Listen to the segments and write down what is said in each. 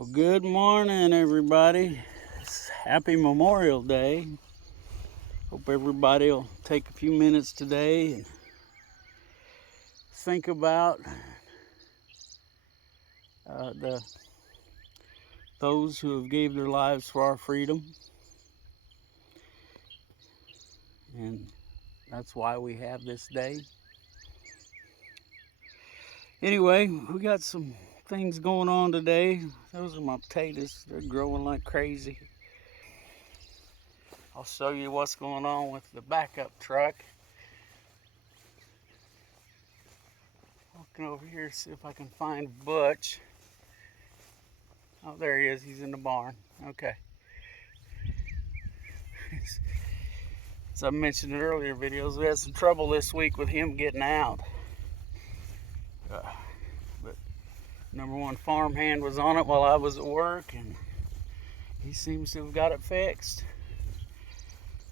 Well, good morning, everybody. Happy Memorial Day. Hope everybody will take a few minutes today and think about those who have gave their lives for our freedom. And that's why we have this day. Anyway, we got some things going on today. Those are my potatoes. They're growing like crazy. I'll show you what's going on with the backup truck. Looking over here to see if I can find Butch. Oh, there he is. He's in the barn. Okay. As I mentioned in earlier videos, we had some trouble this week with him getting out. But number one farmhand was on it while I was at work, and he seems to have got it fixed.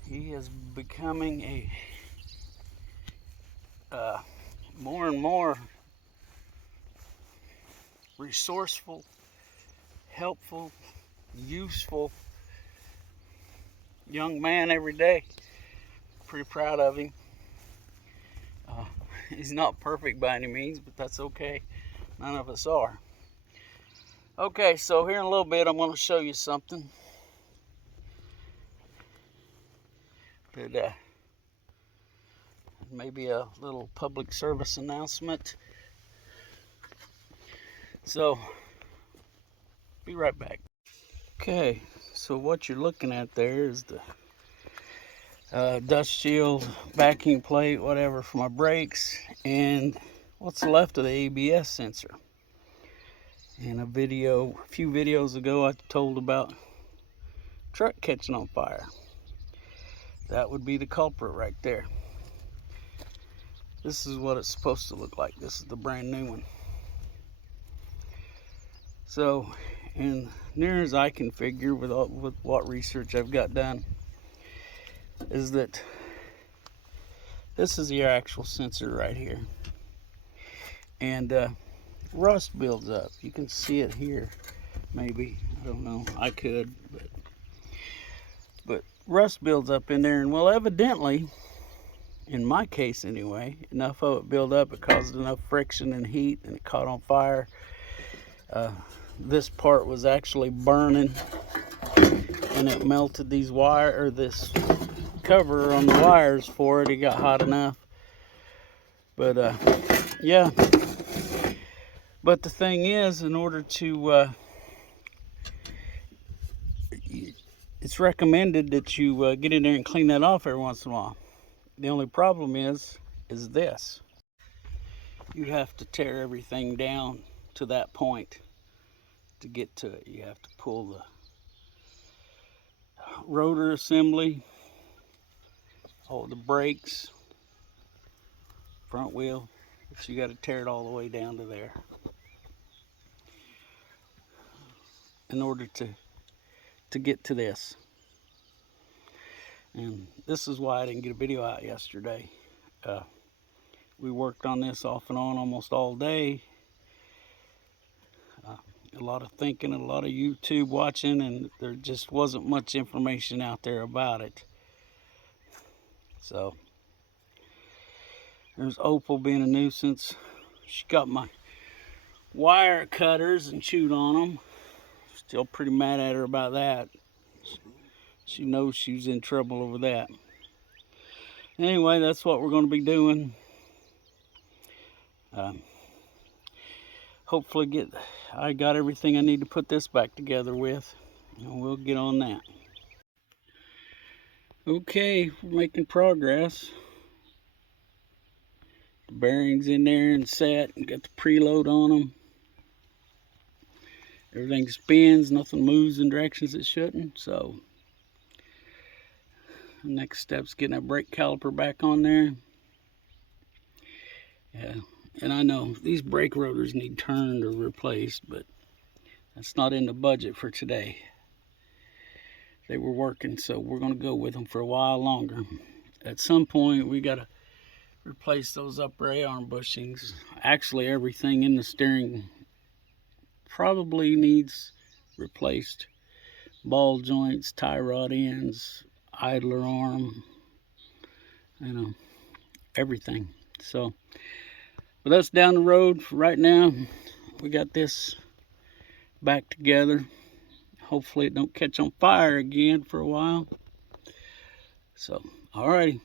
He is becoming a more and more resourceful, helpful, useful young man every day. Pretty proud of him. He's not perfect by any means, but that's okay. None of us are. Okay, so here in a little bit, I'm going to show you something that maybe a little public service announcement. So, be right back. Okay, so what you're looking at there is the dust shield, backing plate, whatever for my brakes, and what's left of the ABS sensor. In a few videos ago, I told about truck catching on fire. That would be the culprit right there. This is what it's supposed to look like. This is the brand new one. So, and near as I can figure with what research I've got done, is that this is your actual sensor right here. And rust builds up. You can see it here, maybe. I don't know. I could, but rust builds up in there, and well, evidently, in my case anyway, enough of it built up, it caused enough friction and heat, and it caught on fire. This part was actually burning, and it melted these this cover on the wires for it. It got hot enough. But yeah. But the thing is, in order to it's recommended that you get in there and clean that off every once in a while. The only problem is this. You have to tear everything down to that point to get to it. You have to pull the rotor assembly, all the brakes, front wheel, but you got to tear it all the way down to there in order to get to this. And this is why I didn't get a video out yesterday. We worked on this off and on almost all day. A lot of thinking and a lot of YouTube watching, and there just wasn't much information out there about it. So there's Opal being a nuisance. She got my wire cutters and chewed on them. Still pretty mad at her about that. She knows she's in trouble over that. Anyway, that's what we're going to be doing. Hopefully I got everything I need to put this back together with, and we'll get on that. Okay, we're making progress. The bearings in there and set, and got the preload on them. Everything spins, nothing moves in directions it shouldn't. So the next step's getting that brake caliper back on there. Yeah, and I know these brake rotors need turned or replaced, but that's not in the budget for today. They were working, so we're going to go with them for a while longer. At some point, we got to replace those upper A-arm bushings. Actually, everything in the steering probably needs replaced ball joints, tie rod ends, idler arm, you know, everything. So, but that's down the road. For right now, we got this back together. Hopefully it don't catch on fire again for a while. So, alrighty.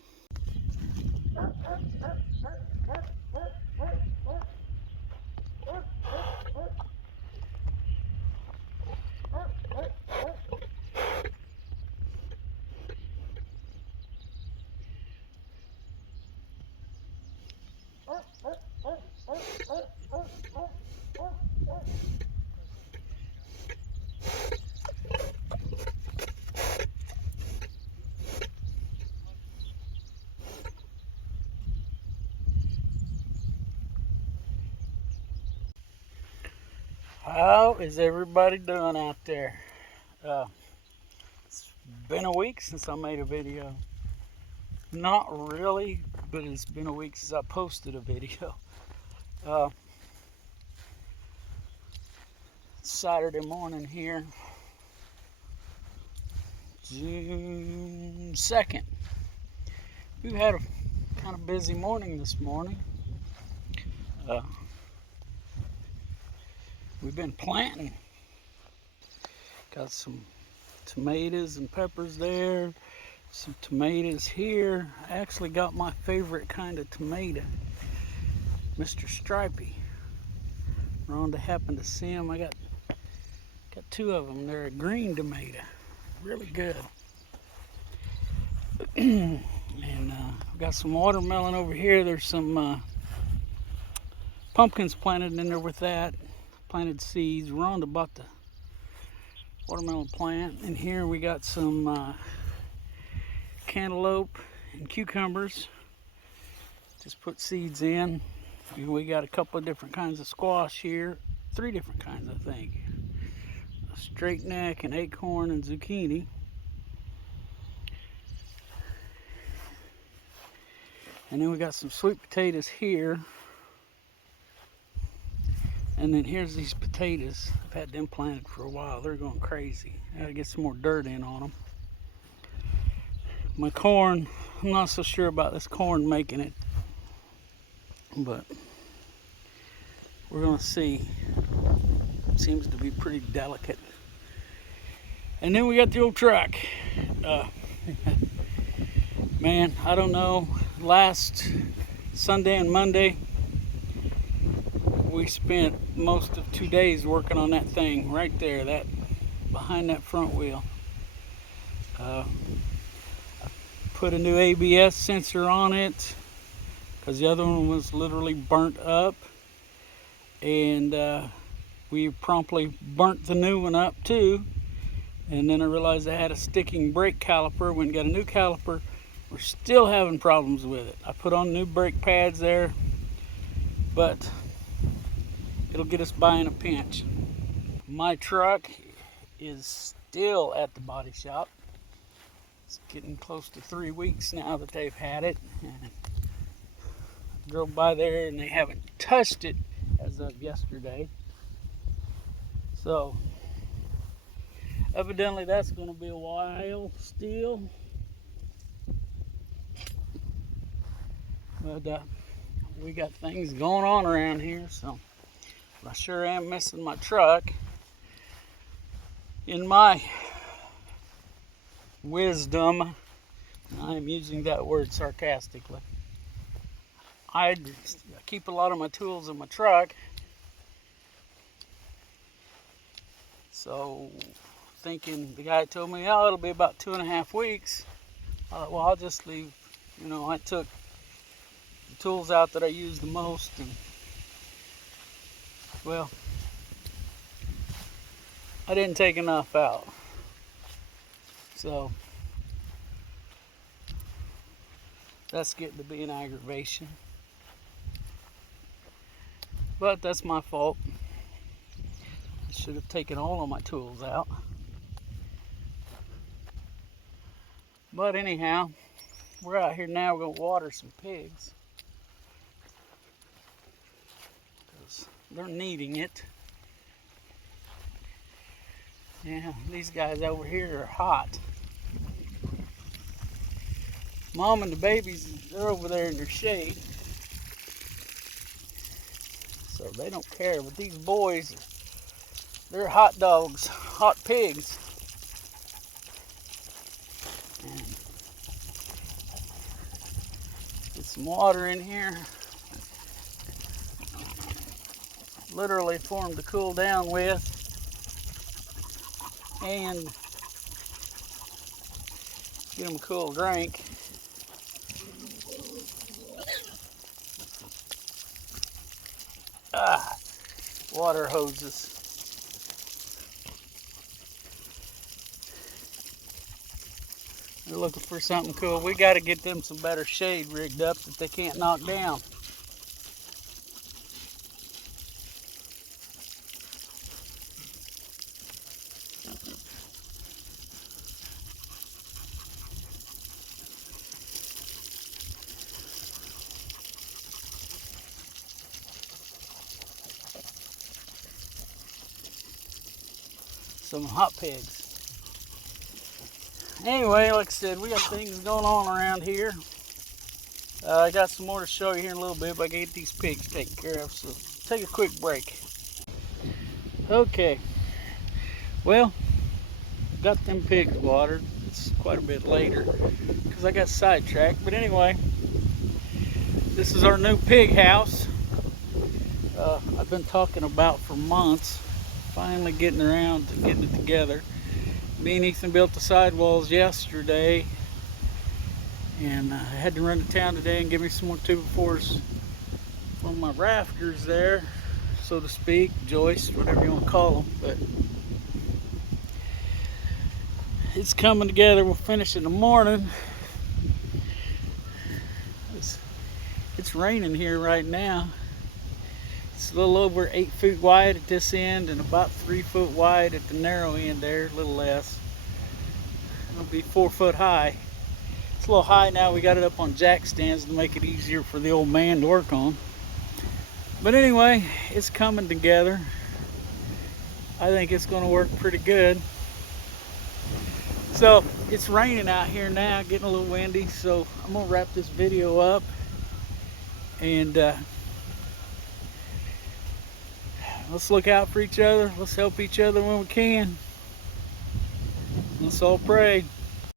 How is everybody doing out there? It's been a week since I made a video. Not really, but it's been a week since I posted a video. Saturday morning here, June 2nd. We've had a kind of busy morning this morning. We've been planting. Got some tomatoes and peppers there. Some tomatoes here. I actually got my favorite kind of tomato, Mr. Stripey. Rhonda happened to see them. I got two of them. They're a green tomato. Really good. And I've got some watermelon over here. There's some pumpkins planted in there with that. Planted seeds. Rhonda bought the watermelon plant. And here we got some cantaloupe and cucumbers. Just put seeds in. And we got a couple of different kinds of squash here. 3 different kinds, I think. A straight neck, an acorn, and zucchini. And then we got some sweet potatoes here. And then here's these potatoes. I've had them planted for a while. They're going crazy. I gotta get some more dirt in on them. My corn, I'm not so sure about this corn making it, but we're gonna see. It seems to be pretty delicate. And then we got the old truck. Man, I don't know. Last Sunday and Monday, we spent most of 2 days working on that thing right there, that behind that front wheel. I put a new ABS sensor on it because the other one was literally burnt up, and we promptly burnt the new one up too. And then I realized I had a sticking brake caliper. Went and got a new caliper. We're still having problems with it. I put on new brake pads there, but it'll get us by in a pinch. My truck is still at the body shop. It's getting close to 3 weeks now that they've had it. And I drove by there and they haven't touched it as of yesterday. So evidently that's going to be a while still. But we got things going on around here, so I sure am missing my truck. In my wisdom, I am using that word sarcastically, I keep a lot of my tools in my truck. So thinking, the guy told me, oh, it'll be about 2.5 weeks. I thought, well, I'll just leave. You know, I took the tools out that I use the most, and well, I didn't take enough out. So that's getting to be an aggravation. But that's my fault. I should have taken all of my tools out. But anyhow, we're out here now. We're going to water some pigs, because they're needing it. Yeah, these guys over here are hot. Mom and the babies, they're over there in their shade, so they don't care. But these boys, they're hot dogs, hot pigs. And get some water in here, literally for them to cool down with, and get them a cool drink. Water hoses. They're looking for something cool. We got to get them some better shade rigged up that they can't knock down. Some hot pigs. Anyway, like I said, we got things going on around here. I got some more to show you here in a little bit, but I gotta get these pigs taken care of, so take a quick break. Okay, well, got them pigs watered. It's quite a bit later because I got sidetracked, but anyway, this is our new pig house. I've been talking about for months, finally getting around to getting it together. Me and Ethan built the sidewalls yesterday, and I had to run to town today and give me some more 2x4s on my rafters there, so to speak, joist, whatever you want to call them. But it's coming together. We'll finish in the morning. It's raining here right now. It's a little over 8 feet wide at this end and about 3 foot wide at the narrow end there, a little less. It'll be 4 foot high. It's a little high now. We got it up on jack stands to make it easier for the old man to work on. But anyway, it's coming together. I think it's going to work pretty good. So it's raining out here now, getting a little windy, so I'm going to wrap this video up, and let's look out for each other. Let's help each other when we can. Let's all pray.